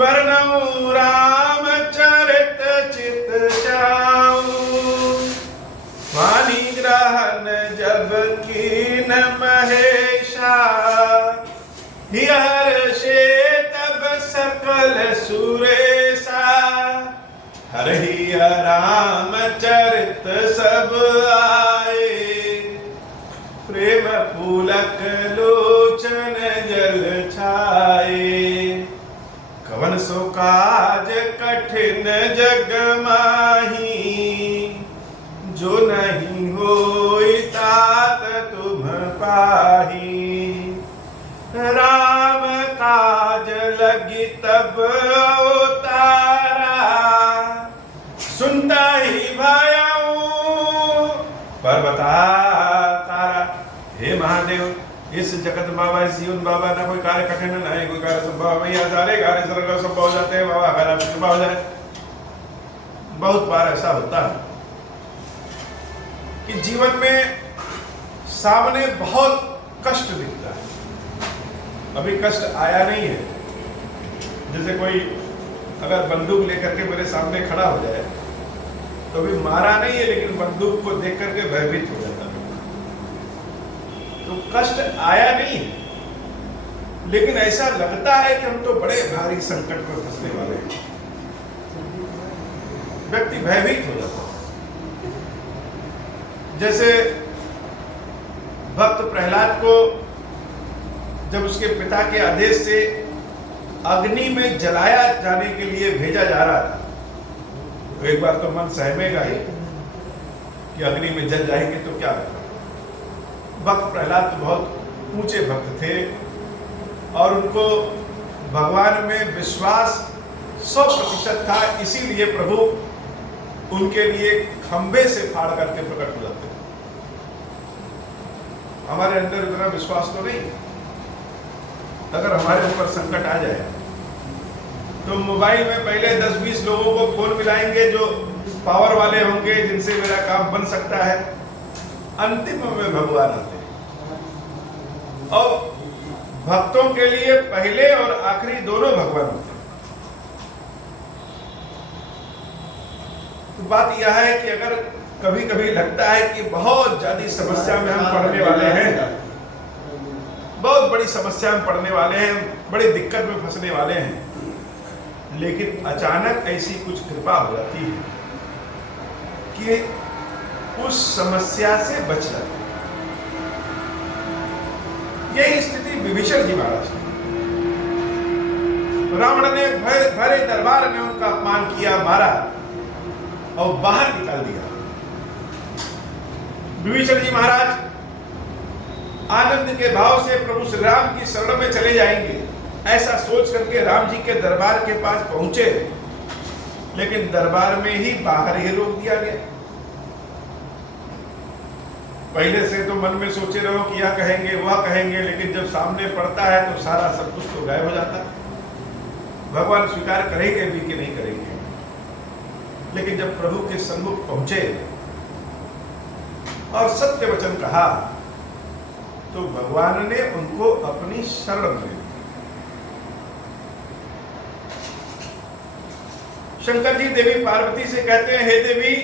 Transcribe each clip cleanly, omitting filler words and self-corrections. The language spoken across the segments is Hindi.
वर्णऊ रामचरित चित जाऊं, वाणी ग्रहण जब कीन महेशा, हर्षे तब सकल सुरेशा, हरि रामचरित सब आए, प्रेम पुलक लोचन जल छाए, कवन सो काज कठिन जग माही, जो नहीं होई तात तुम पाही, राम काज लगी तब अवतारा, सुनता ही भयाऊं पर्वता तारा। हे महादेव, इस जगत बाबा इस जीवन बाबा ना कोई कार्य कठिन ना है, कोई कार्य संभव भैया सारे कार्य सरल संभव हो जाते हैं बाबा, अगर आप कृपा हो जाए। बहुत बार ऐसा होता है कि जीवन में सामने बहुत कष्ट दिखता है, अभी कष्ट आया नहीं है। जैसे कोई अगर बंदूक लेकर के मेरे सामने खड़ा हो जाए तो अभी मारा नहीं है, लेकिन बंदूक को देख करके भयभीत हो जाता है, तो कष्ट आया नहीं है, लेकिन ऐसा लगता है कि हम तो बड़े भारी संकट में फंसने वाले हैं। व्यक्ति भयभीत हो जाता है। जैसे भक्त प्रहलाद को जब उसके पिता के आदेश से अग्नि में जलाया जाने के लिए भेजा जा रहा था, तो एक बार तो मन सहमेगा ही कि अग्नि में जल जाएंगे तो क्या होगा। भक्त प्रहलाद तो बहुत ऊंचे भक्त थे और उनको भगवान में विश्वास 100% था, इसीलिए प्रभु उनके लिए खंभे से फाड़ करके प्रकट हो जाते। हमारे अंदर उतना विश्वास तो नहीं। अगर हमारे ऊपर संकट आ जाए तो मोबाइल में पहले 10-20 लोगों को फोन मिलाएंगे जो पावर वाले होंगे, जिनसे मेरा काम बन सकता है। अंतिम में भगवान आते हैं और भक्तों के लिए पहले और आखिरी दोनों भगवान होते हैं। तो बात यह है कि अगर कभी कभी लगता है कि बहुत ज्यादा समस्या में हम पड़ने वाले हैं, बहुत बड़ी समस्या में पड़ने वाले हैं, बड़ी दिक्कत में फंसने वाले हैं, लेकिन अचानक ऐसी कुछ कृपा हो जाती है कि उस समस्या से बच जाते हैं। यही स्थिति विभीषण जी महाराज की। रावण ने भरे दरबार में उनका अपमान किया, मारा और बाहर निकाल दिया। विभीषण जी महाराज आनंद के भाव से प्रभु श्री राम की शरण में चले जाएंगे, ऐसा सोच करके राम जी के दरबार के पास पहुंचे, लेकिन दरबार में ही बाहर ही रोक दिया गया। पहले से तो मन में सोचे रहो कि यह कहेंगे वह कहेंगे, लेकिन जब सामने पड़ता है तो सारा सब कुछ तो गायब हो जाता है। भगवान स्वीकार करेंगे भी कि नहीं करेंगे, लेकिन जब प्रभु के सम्मुख पहुंचे और सत्य वचन कहा तो भगवान ने उनको अपनी शरण में। शंकर जी देवी पार्वती से कहते हैं, हे देवी,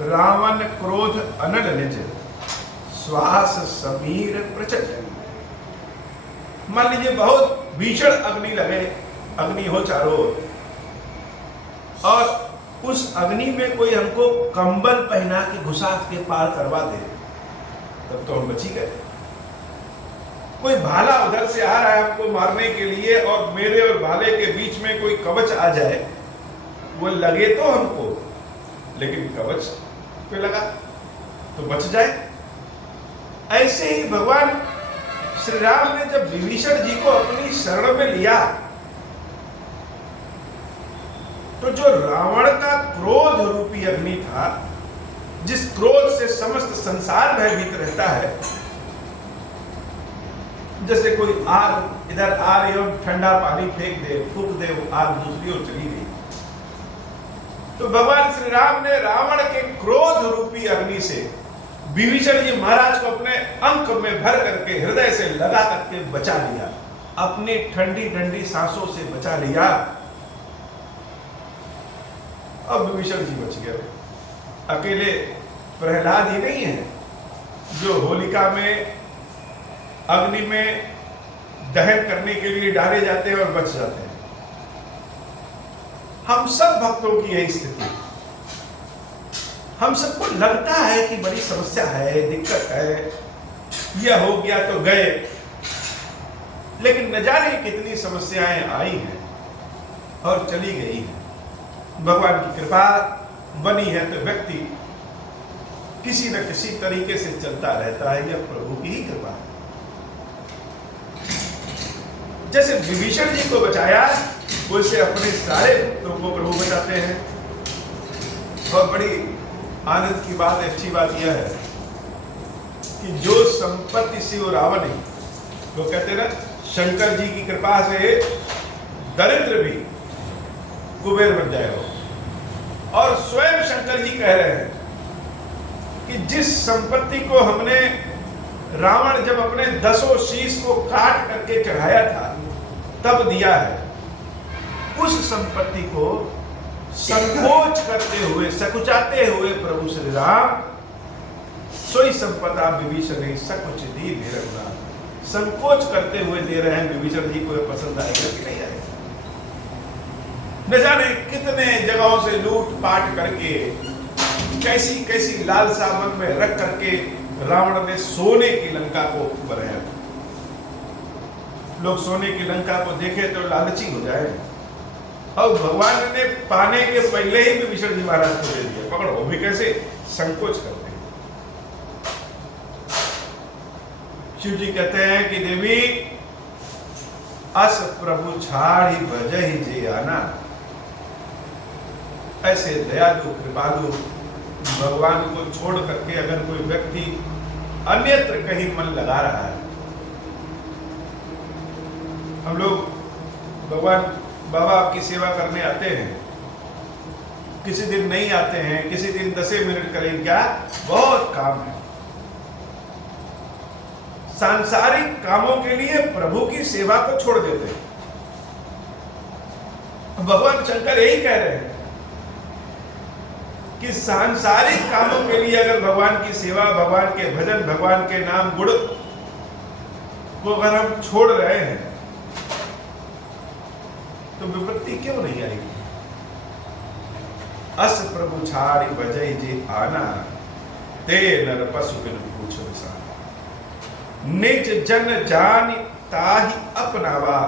रावण क्रोध अनल निज, श्वास समीर प्रचंड। मान लीजिए बहुत भीषण अग्नि लगे, अग्नि हो चारों ओर, और उस अग्नि में कोई हमको कंबल पहना के घुसा के पार करवा दे, तब तो हम बची गए। कोई भाला उधर से आ रहा है हमको मारने के लिए, और मेरे और भाले के बीच में कोई कवच आ जाए, वो लगे तो हमको, लेकिन कवच पे लगा तो बच जाए। ऐसे ही भगवान श्री राम ने जब विभीषण जी को अपनी शरण में लिया, तो जो रावण का क्रोध रूपी अग्नि था, जिस क्रोध से समस्त संसार भयभीत रहता है, जैसे कोई आग इधर आ रही हो, ठंडा पानी फेंक दे, फूंक दे, वो आग दूसरी ओर चली गई। तो भगवान श्री राम ने रावण के क्रोध रूपी अग्नि से विभीषण जी महाराज को अपने अंक में भर करके हृदय से लगा करके बचा लिया। अपनी ठंडी ठंडी सांसों से बचा लिया। अब विभीषण जी बच गए। अकेले प्रहलाद ही नहीं है जो होलिका में अग्नि में दहन करने के लिए डाले जाते हैं और बच जाते हैं। हम सब भक्तों की यही स्थिति। हम सबको लगता है कि बड़ी समस्या है, दिक्कत है, यह हो गया तो गए, लेकिन न जाने कितनी समस्याएं आई हैं और चली गई हैं। भगवान की कृपा बनी है तो व्यक्ति किसी न किसी तरीके से चलता रहता है। यह प्रभु की ही कृपा है। जैसे विभीषण जी को बचाया, वैसे अपने सारे भक्तों को प्रभु बचाते हैं। और बड़ी आनंद की बात, अच्छी बात यह है कि जो संपत्ति शिव रावण है, वो कहते हैं ना, शंकर जी की कृपा से दरिद्र भी कुबेर बन जाएगा। और स्वयं शंकर जी कह रहे हैं कि जिस संपत्ति को हमने, रावण जब अपने 10 शीश को काट करके चढ़ाया था तब दिया है, उस संपत्ति को संकोच करते हुए, सकुचाते हुए प्रभु श्री राम सोई संपदा विभीषण सकुच दी दे रघुनाथ, संकोच करते हुए दे रहे हैं। विभीषण जी को पसंद आएगा कि नहीं आएगा? न जाने कितने जगहों से लूट पाट करके, कैसी कैसी लालसा मन में रख करके रावण ने सोने की लंका को बनाया। लोग सोने की लंका को देखे तो लालची हो जाए, और भगवान ने पाने के पहले ही विभीषण जी महाराज को दे दिया। पकड़ो, वो भी कैसे संकोच करते हैं। शिव जी कहते हैं कि देवी अस प्रभु छाड़ी भजहि जे आना। ऐसे दयालु कृपालु भगवान को छोड़ करके अगर कोई व्यक्ति अन्यत्र कहीं मन लगा रहा है, हम लोग भगवान बाबा आपकी सेवा करने आते हैं, किसी दिन नहीं आते हैं, किसी दिन 10 मिनट करें, क्या बहुत काम है। सांसारिक कामों के लिए प्रभु की सेवा को छोड़ देते हैं। भगवान शंकर यही कह रहे हैं कि सांसारिक कामों के लिए अगर भगवान की सेवा, भगवान के भजन, भगवान के नाम गुण को अगर हम छोड़ रहे हैं तो विपत्ति क्यों नहीं आएगी? अस प्रभु छाड़ी भजहि जे आना, ते नर पशु बिन पूछ विसार। निज जन जान ताहि अपनावा,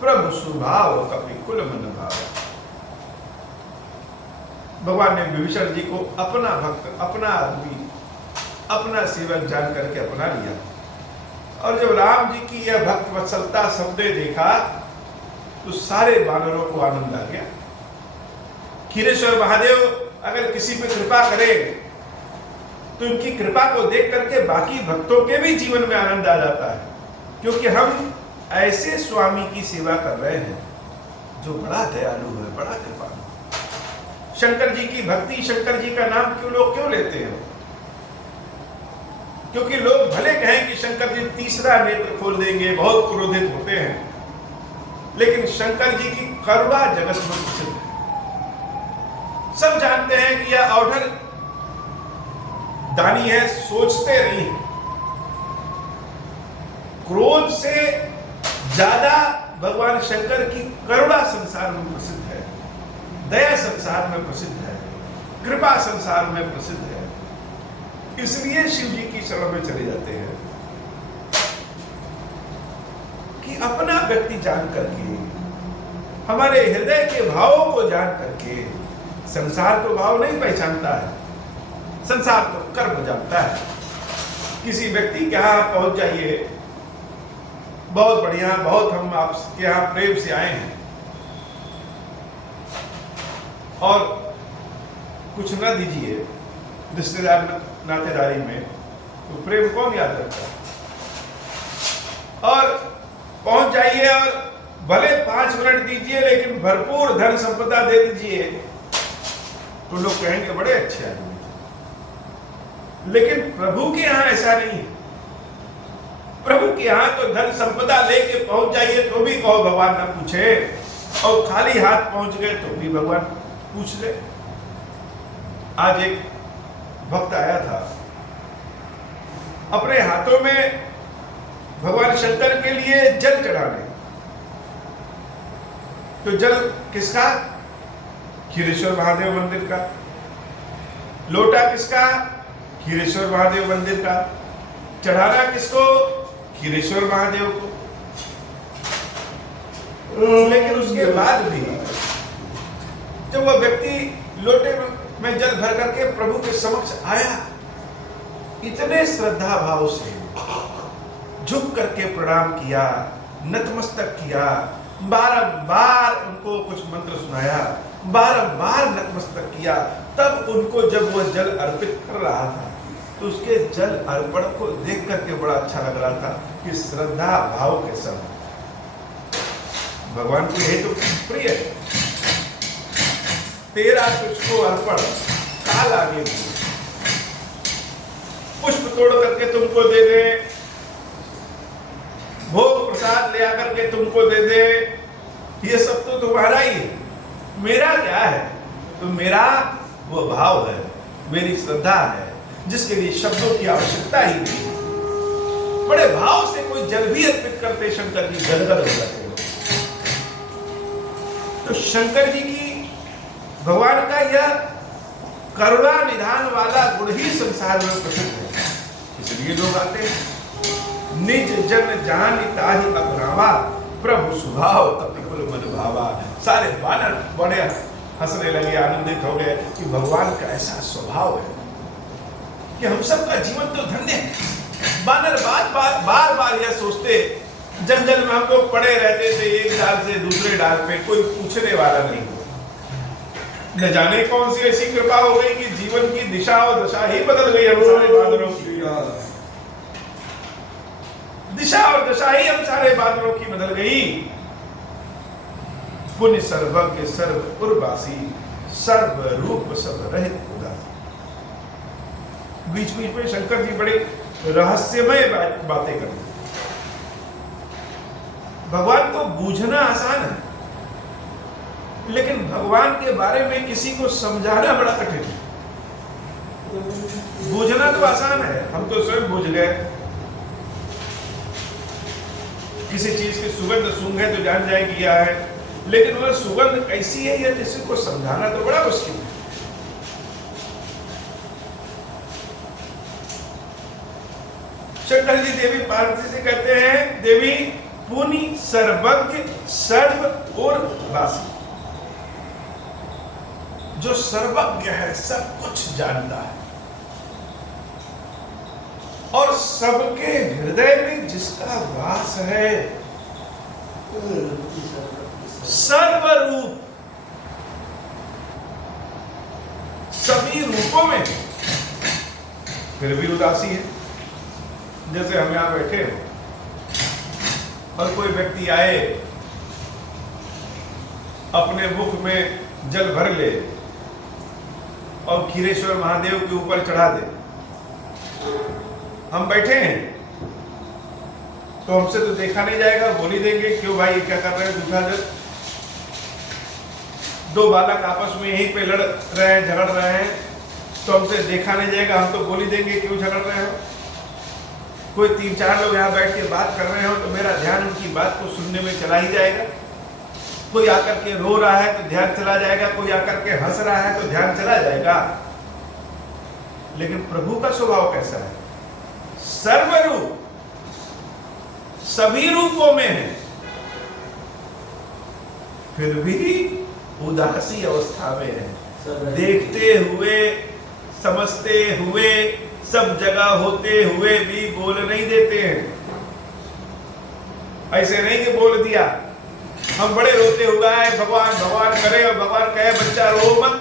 प्रभु स्वभाव कपि कुल मन भावा। भगवान ने विभीषण जी को अपना भक्त, अपना आदमी, अपना सेवक जान करके अपना लिया। और जब राम जी की यह भक्त वत्सलता सबने देखा तो सारे वानरों को आनंद आ गया। खीरेश्वर महादेव अगर किसी पे कृपा करे तो उनकी कृपा को देख करके बाकी भक्तों के भी जीवन में आनंद आ जाता है, क्योंकि हम ऐसे स्वामी की सेवा कर रहे हैं जो बड़ा दयालु है, बड़ा कृपालु। शंकर जी की भक्ति, शंकर जी का नाम क्यों लेते हैं? क्योंकि लोग भले कहें कि शंकर जी तीसरा नेत्र खोल देंगे, बहुत क्रोधित होते हैं, लेकिन शंकर जी की करुणा जगत में प्रसिद्ध है। सब जानते हैं कि यह औढ़र दानी है, सोचते नहीं है। क्रोध से ज्यादा भगवान शंकर की करुणा संसार में प्रसिद्ध है, दया संसार में प्रसिद्ध है, कृपा संसार में प्रसिद्ध है। इसलिए शिव जी की शरण में चले जाते हैं कि अपना व्यक्ति जान करके, हमारे हृदय के भावों को जान करके, संसार तो भाव नहीं पहचानता है, संसार तो कर्म जानता है। किसी व्यक्ति के यहां पहुंच जाइए, बहुत बढ़िया, बहुत हम आपके यहां प्रेम से आए हैं, और कुछ न दीजिए रिश्तेदार नातेदारी में, तो प्रेम कौन याद रखता है? और पहुंच जाइए और भले 5 मिनट दीजिए, लेकिन भरपूर धन संपदा दे दीजिए, तो लोग कहेंगे बड़े अच्छे आदमी। लेकिन प्रभु के यहां ऐसा नहीं है। प्रभु के यहाँ तो धन संपदा लेके पहुंच जाइए तो भी कहो भगवान ना पूछे, और खाली हाथ पहुंच गए तो भी भगवान पूछ ले। आज एक भक्त आया था, अपने हाथों में भगवान शंकर के लिए जल चढ़ाने। तो जल किसका? खीरेश्वर महादेव मंदिर का। लोटा किसका? खीरेश्वर महादेव मंदिर का। चढ़ाना किसको? खीरेश्वर महादेव को। लेकिन उसके बाद भी जब वह व्यक्ति लोटे में जल भर करके प्रभु के समक्ष आया, इतने श्रद्धा भाव से झुक करके प्रणाम किया, नतमस्तक किया, बारंबार उनको कुछ मंत्र सुनाया, बारंबार नतमस्तक किया। तब उनको जब वह जल अर्पित कर रहा था तो उसके जल अर्पण को देख करके बड़ा अच्छा लग रहा था कि श्रद्धा भाव के संग भगवान को हे तो प्रिय है, तेरा तुझको अर्पण का लागे, पुष्प तोड़ करके तुमको दे दे, भोग प्रसाद ले आकर के तुमको दे दे, ये सब तो तुम्हारा ही है, मेरा क्या है? तो मेरा वो भाव है, मेरी श्रद्धा है, जिसके लिए शब्दों की आवश्यकता ही नहीं। बड़े भाव से कोई जल भी अर्पित करते शंकर जी गदगद हो जाते। तो शंकर जी की, भगवान का यह करुणा निधान वाला गुण ही संसार में प्रसिद्ध है, इसलिए लोग आते हैं। निज जन जान ताहि अपनावा, प्रभु स्वभाव तपिकुल मन भावा। सारे बानर बड़े हंसने लगे, आनंदित हो गए कि भगवान का ऐसा स्वभाव है कि हम सबका जीवन तो धन्य है। बानर बार बार यह सोचते, जंगल में हम लोग पड़े रहते थे एक डाल से दूसरे डाल पे, कोई पूछने वाला नहीं हुआ। न जाने कौन सी ऐसी कृपा हो गई कि जीवन की दिशा और दशा ही बदल गई। हम सारे बानरों की दिशा और दशा ही हम सारे बानरों की बदल गई। पुण्य सर्वज्ञ सर्व उर्वासी, सर्व रूप सब रहित उदासी। बीच बीच में शंकर जी बड़े रहस्यमय बातें करते। भगवान को बूझना आसान है, लेकिन भगवान के बारे में किसी को समझाना बड़ा कठिन है। बूझना तो आसान है, हम तो स्वयं बूझ गए। किसी चीज की सुगंध सूंघे तो जान जाए कि क्या है, लेकिन वह सुगंध कैसी है यह किसी को समझाना तो बड़ा मुश्किल है। शंकर जी देवी पार्वती से कहते हैं, देवी पुनि सर्वज्ञ सर्व और वासी। जो सर्वज्ञ है, सब कुछ जानता है, और सबके हृदय में जिसका वास है, सर्वरूप, सभी रूपों में, फिर भी उदासी है। जैसे हम यहां बैठे हैं और कोई व्यक्ति आए, अपने मुख में जल भर ले और खीरेश्वर महादेव के ऊपर चढ़ा दे। हम बैठे हैं तो हमसे तो देखा नहीं जाएगा, बोल ही देंगे क्यों भाई क्या कर रहे हैं, दूसरा जल। दो बालक आपस में यहीं पे लड़ रहे हैं, झगड़ रहे हैं, तो हमसे देखा नहीं जाएगा, हम तो बोल ही देंगे क्यों झगड़ रहे हो। कोई 3-4 लोग यहाँ बैठ के बात कर रहे हो तो मेरा ध्यान उनकी बात को सुनने में चला ही जाएगा। कोई आकर के रो रहा है तो ध्यान चला जाएगा, कोई आकर के हंस रहा है तो ध्यान चला जाएगा। लेकिन प्रभु का स्वभाव कैसा है? सर्वरूप, सभी रूपों में है, फिर भी उदासी अवस्था में है। देखते हुए, समझते हुए, सब जगह होते हुए भी बोल नहीं देते हैं। ऐसे नहीं कि बोल दिया, हम बड़े रोते हुए आए, भगवान भगवान करे और भगवान कहे बच्चा रो मत,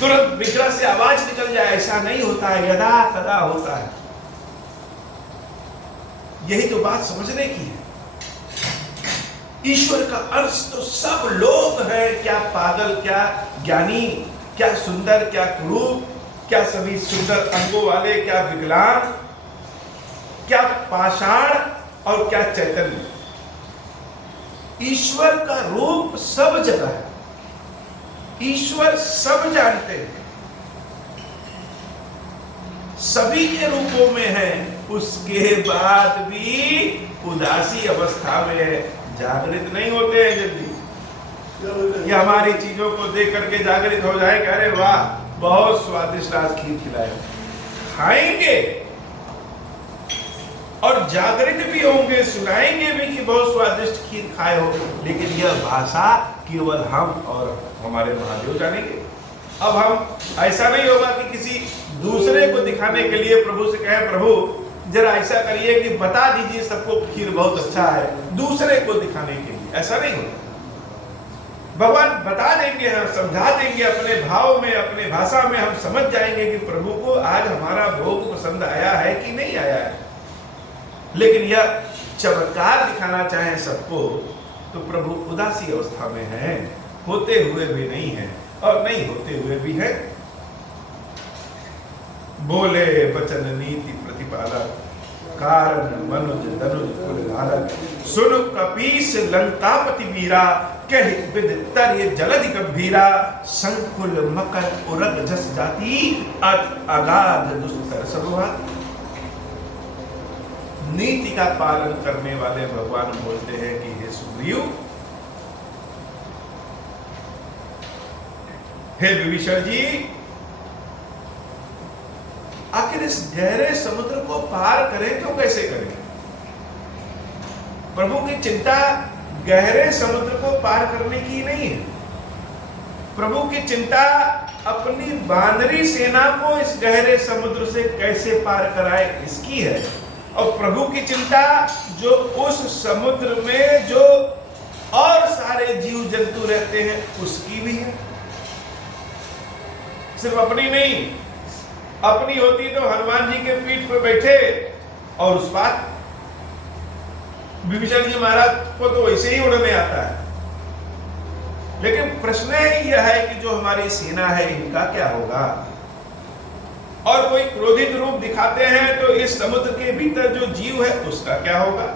तुरंत बिगड़ा से आवाज निकल जाए, ऐसा नहीं होता है, यदा कदा होता है। यही तो बात समझने की है। ईश्वर का अंश तो सब लोग है, क्या पागल, क्या ज्ञानी, क्या सुंदर, क्या कुरूप, क्या सभी सुंदर अंगों वाले, क्या विकलांग, क्या पाषाण और क्या चैतन्य। ईश्वर का रूप सब जगह है, ईश्वर सब जानते हैं, सभी के रूपों में है, उसके बाद भी उदासी अवस्था में है, जागृत नहीं होते हैं जल्दी। कि हमारी चीजों को देख करके जागृत हो जाए कि अरे वाह बहुत स्वादिष्ट आज खीर खिलाए, खाएंगे और जागृत भी होंगे, सुनाएंगे भी कि बहुत स्वादिष्ट खीर खाए हो, लेकिन यह भाषा केवल हम और हमारे महादेव जानेंगे। अब हम ऐसा नहीं होगा कि किसी दूसरे को दिखाने के लिए प्रभु से कहें प्रभु जरा ऐसा करिए कि बता दीजिए सबको खीर बहुत अच्छा है, दूसरे को दिखाने के लिए, ऐसा नहीं होता। भगवान बता देंगे, हम समझा देंगे अपने भाव में, अपने भाषा में हम समझ जाएंगे कि प्रभु को आज हमारा भोग पसंद आया है कि नहीं आया है। लेकिन यह चमत्कार दिखाना चाहे सबको तो प्रभु उदासी अवस्था में है, होते हुए भी नहीं है और नहीं होते हुए भी है। बोले बचन नीति प्रतिपालक, कारण मनुज धनुज कुल लालक, सुन कपीस लंकापति वीरा, कह विद तर्य जलधि गंभीरा, संकुल मकर उरग जस जाति, अति अगाध दुस्तर सर्वभाति। नीति का पालन करने वाले भगवान बोलते हैं कि हे सुग्रीव, हे विभीषण जी, आखिर इस गहरे समुद्र को पार करें तो कैसे करें। प्रभु की चिंता गहरे समुद्र को पार करने की नहीं है, प्रभु की चिंता अपनी बानरी सेना को इस गहरे समुद्र से कैसे पार कराए इसकी है। और प्रभु की चिंता जो उस समुद्र में जो और सारे जीव जंतु रहते हैं उसकी भी है, सिर्फ अपनी नहीं। अपनी होती तो हनुमान जी के पीठ पर बैठे और उस पार, विभीषण जी महाराज को तो वैसे ही उड़ने आता है। लेकिन प्रश्न यह है कि जो हमारी सेना है इनका क्या होगा। और कोई क्रोधित रूप दिखाते हैं तो इस समुद्र के भीतर जो जीव है उसका क्या होगा।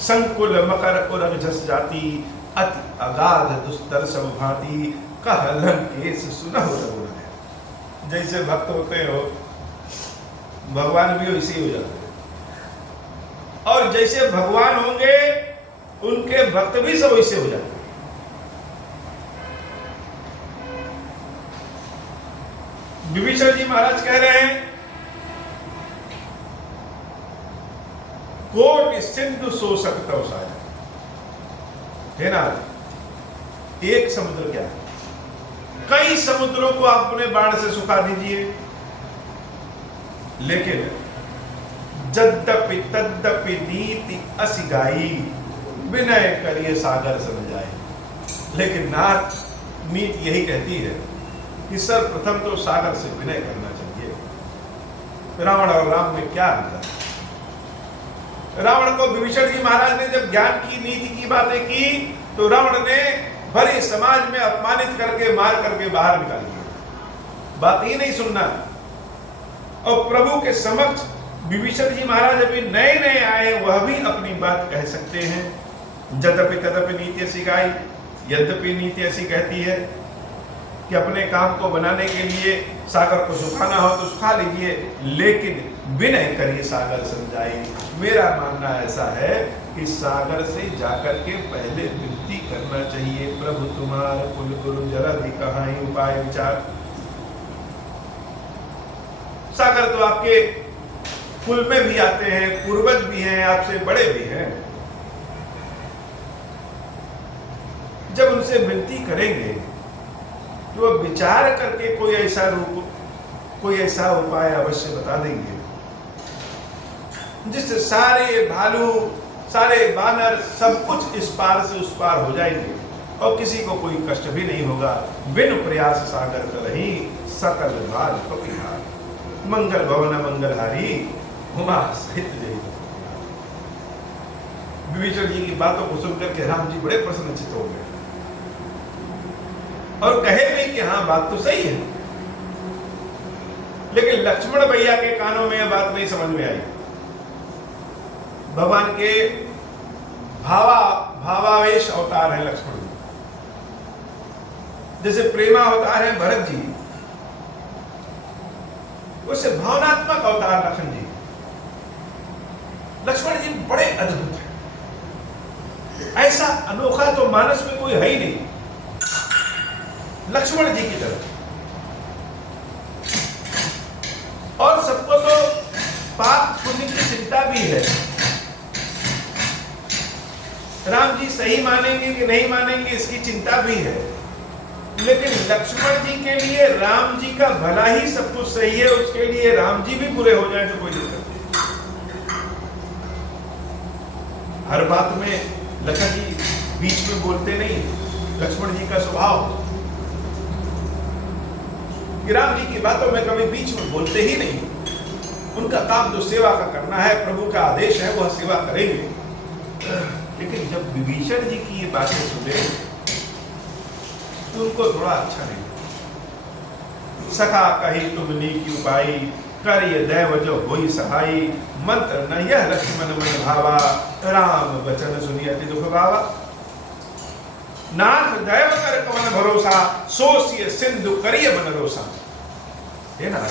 संकुल मकर उरग झस जाति, अति अगाध दुस्तर सब भांति, कह लंकेश सुनहु रघुनाथ। जैसे भक्त होते हो भगवान भी वैसे ही हो जाते हैं, और जैसे भगवान होंगे उनके भक्त भी सब वैसे हो जाते हैं। विभीषण जी महाराज कह रहे हैं कोट सिंधु सो सकता साया, है ना। एक समुद्र क्या है, कई समुद्रों को आप अपने बाण से सुखा दीजिए, लेकिन जद्यपि तद्यपि नीति असि गाई, विनय करिए सागर समझाए। लेकिन नाथ नीति यही कहती है कि सर्वप्रथम तो सागर से विनय करना चाहिए। रावण और राम में क्या अंतर है। रावण को विभीषण जी महाराज ने जब ज्ञान की नीति की बातें की तो रावण ने भरे समाज में अपमानित करके मार करके बाहर निकाल दिया, बात ही नहीं सुनना। और प्रभु के समक्ष विभीषण जी महाराज अभी नए नए आए, वह भी अपनी बात कह सकते हैं। यद्यपि तदपि नीति ऐसी गाई, यद्यपि नीति ऐसी कहती है कि अपने काम को बनाने के लिए सागर को सुखाना हो तो सुखा लीजिए, लेकिन विनय करिए सागर समझाई। मेरा मानना ऐसा है कि सागर से जाकर के पहले विनती करना चाहिए, प्रभु तुम्हारा कुल गुरु जलधि कहाई उपाय विचार। सागर तो आपके कुल में भी आते हैं, पूर्वज भी हैं, आपसे बड़े भी हैं। जब उनसे विनती करेंगे तो वह विचार करके कोई ऐसा रूप, कोई ऐसा उपाय अवश्य बता देंगे जिससे सारे भालू, सारे बानर सब कुछ इस पार से उस पार हो जाएंगे और किसी को कोई कष्ट भी नहीं होगा। बिन प्रयास सागर करही, सकल बाल पपिहार, मंगल भवन मंगलहारी, उमा सहित जय। विभीषण जी की बातों को सुनकर के राम जी बड़े प्रसन्नचित्त हो गए और कहे भी कि हाँ बात तो सही है, लेकिन लक्ष्मण भैया के कानों में यह बात नहीं समझ में आई। भगवान के भावावेश अवतार है लक्ष्मण जी, जैसे प्रेमा अवतार है भरत जी, उससे भावनात्मक अवतार लक्ष्मण जी। लक्ष्मण जी बड़े अद्भुत हैं, ऐसा अनोखा तो मानस में कोई है ही नहीं लक्ष्मण जी की तरह। और सबको तो पाप पुण्य की चिंता भी है, राम जी सही मानेंगे कि नहीं मानेंगे इसकी चिंता भी है, लेकिन लक्ष्मण जी के लिए राम जी का भला ही सब कुछ सही है, उसके लिए राम जी भी बुरे हो जाए तो कोई दिक्कत नहीं। हर बात में लखन जी बीच में बोलते नहीं, लक्ष्मण जी का स्वभाव कि राम जी की बातों में कभी बीच में बोलते ही नहीं। उनका काम जो सेवा का करना है, प्रभु का आदेश है, वह सेवा करेंगे। लेकिन जब विभीषण जी की ये बातें सुने तो उनको थोड़ा अच्छा नहीं। सखा कही तुमनी की उपाई, कर ये दैव जो होई सहाई, मंत्र न यह लक्ष्मण मन भावा, राम वचन सुनिए अति दुख भावा। नाथ दैव कर कवन भरोसा, सोचिए सिंधु करिए मन रोसा। है ना,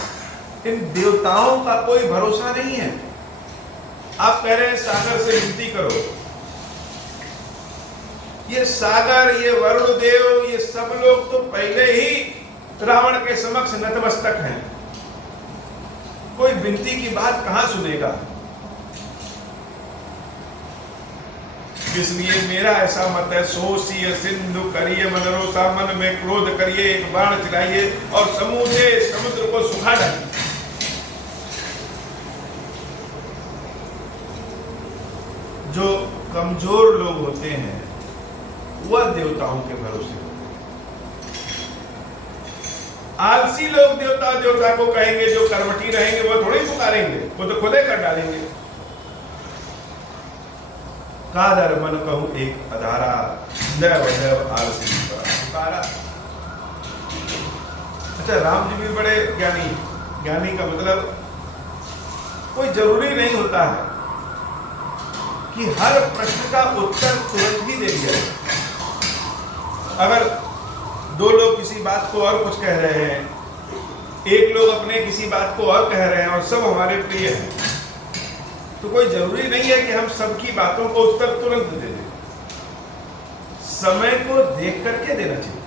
इन देवताओं का कोई भरोसा नहीं है। आप कह रहे हैं सागर से विनती करो, ये सागर, ये वरुण देव, ये सब लोग तो पहले ही रावण के समक्ष नतमस्तक हैं, कोई विनती की बात कहां सुनेगा। इसलिए मेरा ऐसा मत है, सोचिए सिंधु करिए मन रोसा, मन में क्रोध करिए एक बाण चलाइए और समूचे समुद्र को सुखा डालिए। जो कमजोर लोग होते हैं वह देवताओं के भरोसे होते हैं। आलसी लोग देवता को कहेंगे, जो कर्मठी रहेंगे वो थोड़ी पुकारेंगे, वो तो खुदे कर डालेंगे। कादर मन कहूं एक अधारा, दैव दैव आलसी पुकारा। अच्छा, राम जी भी बड़े ज्ञानी, ज्ञानी का मतलब कोई जरूरी नहीं होता है कि हर प्रश्न का उत्तर तुरंत ही दे दिया जाए। अगर दो लोग किसी बात को और कुछ कह रहे हैं, एक लोग अपने किसी बात को और कह रहे हैं और सब हमारे प्रिय हैं, तो कोई जरूरी नहीं है कि हम सबकी बातों को उत्तर तुरंत दे दें। समय को देख करके देना चाहिए।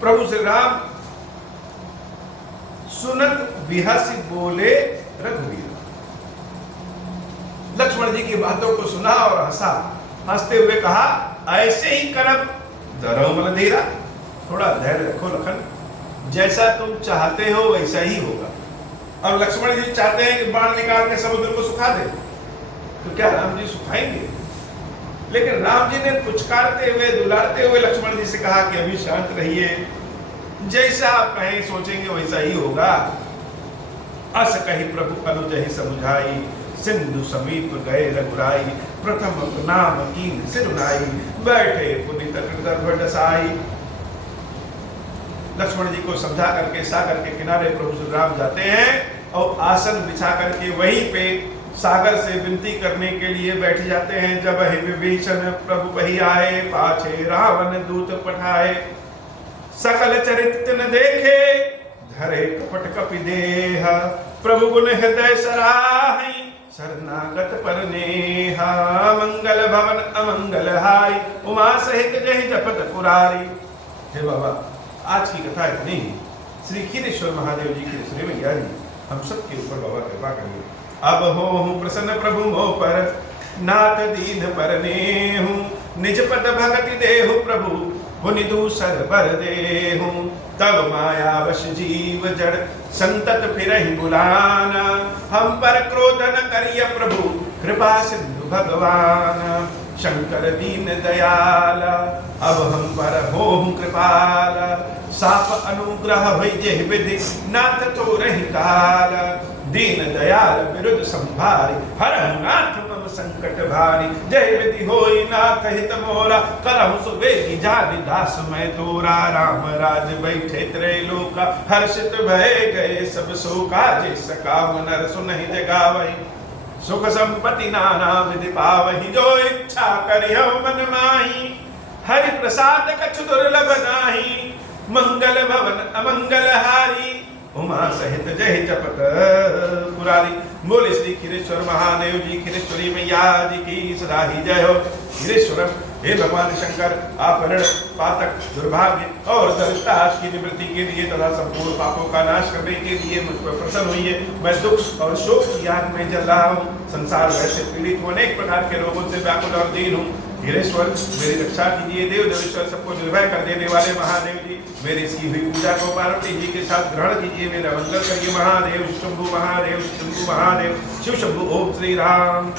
प्रभु श्री राम सुनत बिहसी बोले रघुवीर। लक्ष्मण जी की बातों को सुना और हंसा, हंसते हुए कहा, ऐसे ही करब धरो मन धीरा। थोड़ा धैर्य रखो लखन, जैसा तुम चाहते हो वैसा ही होगा। और लक्ष्मण जी चाहते हैं कि बाण निकाल के समुद्र को सुखा दे, तो क्या राम जी सुखाएंगे? लेकिन राम जी ने पुचकारते हुए, दुलारते हुए लक्ष्मण जी से कहा कि अभी शांत रहिए, जैसा आप कहें सोचेंगे वैसा ही होगा। अस कही प्रभु अनुज ही समुझाई, सिंधु समीप गए रघुराई, प्रथम नाम कीन सिरुनाई, बैठे पुनि तट दर्भ डसाई। लक्ष्मण जी को समझा करके सागर के किनारे प्रभु श्री राम जाते हैं और आसन बिछा करके वहीं पे सागर से विनती करने के लिए बैठ जाते हैं। जब विभीषण प्रभु वही आए, पाछे रावण दूत पठाए, सकल चरित्र न देखे, धरे कपट कपि देह, प्रभु गुण हृदय सराहि, शरणागत पर नेहा, मंगल भवन अमंगल हारी, उमा सहित जहि जपत पुरारी। हे बाबा, आज की कथा इतनी ही। श्री खीरेश्वर महादेव जी की श्री मैया जी हम सबके ऊपर बाबा कृपा करिए। अब हो प्रसन्न प्रभु मोह पर, नाथ दीन पर नेहु, निज पद भगति देहु प्रभु, हुनि दूसर बर देहु। तब माया वश जीव जड़, संतत फिरहि बुलाना, हम पर क्रोध न करिय प्रभु, कृपा सिंधु भगवान। शंकर दीन दयाल, अब हम पर होहु कृपाल, साप अनुग्रह भई जेहि विधि, नाथ तो रहि काल। दीन दयाल विरुद्ध संभारी, हरहु नाथ मम संकट भारी। जय विधि होई नाथ हित मोरा, करहु सुबेगी जानि दास मैं तोरा। राम राज बैठे त्रैलोका, हर्षित भय गए सब शोका। जय सकाम नर सुनहि जगावहि, सुख संपत्ति नाना विधि पावहि। जो इच्छा करिहु मन माही, हरि प्रसाद कछु दुर्लभ नाही। मंगल भवन अमंगल हारी, उमा सहित जय जपत पुरारी। बोले श्री खीरेश्वर महादेव जी, खीरेश्वरी मैया जी की सदा ही जय हो। खीरेश्वरम, हे भगवान शंकर, आप ऋण पातक दुर्भाग्य और दरिद्रता की निवृत्ति के लिए तथा संपूर्ण पापों का नाश करने के लिए मुझ पर प्रसन्न होइए। मैं दुख और शोक की आग में जल रहा हूँ। संसार वैसे पीड़ित हूँ, अनेक प्रकार के रोगों से व्याकुल और दीन हूँ। खीरेश्वर, मेरी रक्षा कीजिए। देव देवेश्वर, सबको निर्भय कर देने वाले महादेव जी, मेरी इसकी हुई पूजा को पार्वती जी के साथ ग्रहण कीजिए। मेरा मंगल करिए। महादेव शंभु, महादेव शंभु, महादेव शिव शंभु। ओम श्री राम।